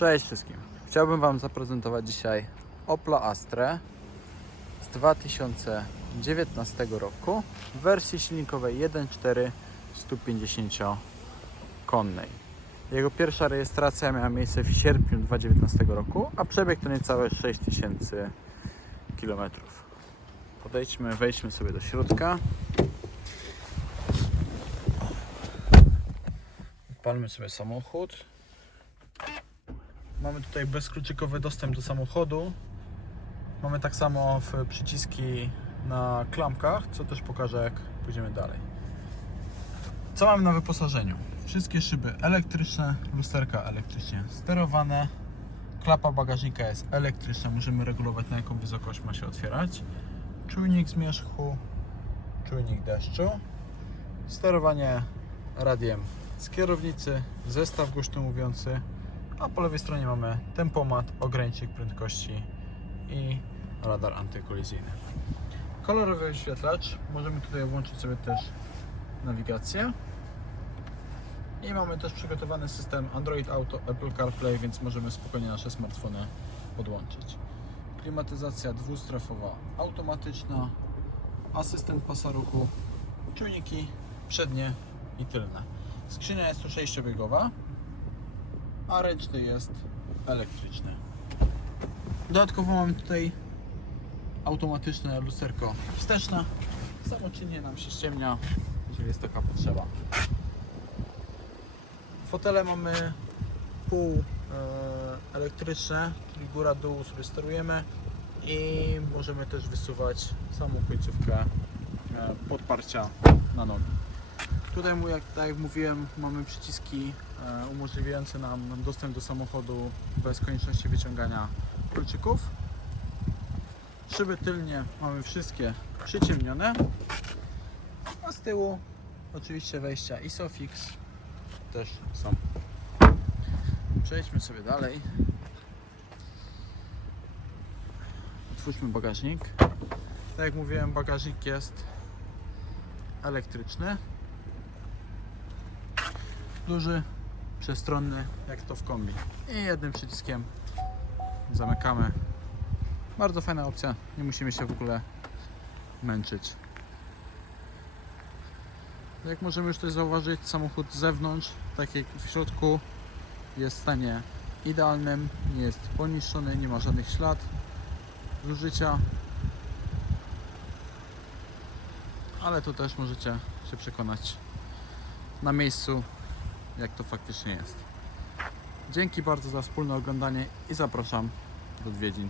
Cześć wszystkim. Chciałbym Wam zaprezentować dzisiaj Opla Astra z 2019 roku w wersji silnikowej 1.4 150 konnej. Jego pierwsza rejestracja miała miejsce w sierpniu 2019 roku, a przebieg to niecałe 6000 km. Podejdźmy, wejdźmy sobie do środka. Odpalmy sobie samochód. Mamy tutaj bezkluczykowy dostęp do samochodu. Mamy tak samo w przyciski na klamkach, co też pokażę jak pójdziemy dalej. Co mamy na wyposażeniu? Wszystkie szyby elektryczne, lusterka elektrycznie sterowane, klapa bagażnika jest elektryczna, możemy regulować na jaką wysokość ma się otwierać, czujnik zmierzchu, czujnik deszczu, sterowanie radiem z kierownicy, zestaw głośno mówiący, a po lewej stronie mamy tempomat, ogranicznik prędkości i radar antykolizyjny. Kolorowy wyświetlacz, możemy tutaj włączyć sobie też nawigację. I mamy też przygotowany system Android Auto, Apple CarPlay, więc możemy spokojnie nasze smartfony podłączyć. Klimatyzacja dwustrefowa automatyczna, asystent pasa ruchu, czujniki przednie i tylne. Skrzynia jest tu sześciobiegowa, a ręczny jest elektryczny. Dodatkowo mamy tutaj automatyczne lusterko wsteczne. Samoczynnie nam się ściemnia, jeżeli jest taka potrzeba. Fotele mamy pół e, elektryczne, czyli góra dół sobie sterujemy i możemy też wysuwać samą końcówkę e, podparcia na nogi. Tutaj, jak, tak jak mówiłem, mamy przyciski e, umożliwiające nam dostęp do samochodu bez konieczności wyciągania kluczyków. Szyby tylnie mamy wszystkie przyciemnione, a z tyłu oczywiście wejścia Isofix też są. Przejdźmy sobie dalej. Otwórzmy bagażnik. Tak jak mówiłem, bagażnik jest elektryczny. Duży, przestronny, jak to w kombi. I jednym przyciskiem zamykamy. Bardzo fajna opcja, nie musimy się w ogóle męczyć. Jak możemy już tutaj zauważyć, samochód z zewnątrz, tak jak w środku, jest w stanie idealnym, nie jest poniszczony, nie ma żadnych ślad zużycia. Ale to też możecie się przekonać na miejscu, jak to faktycznie jest. Dzięki bardzo za wspólne oglądanie i zapraszam do odwiedzin.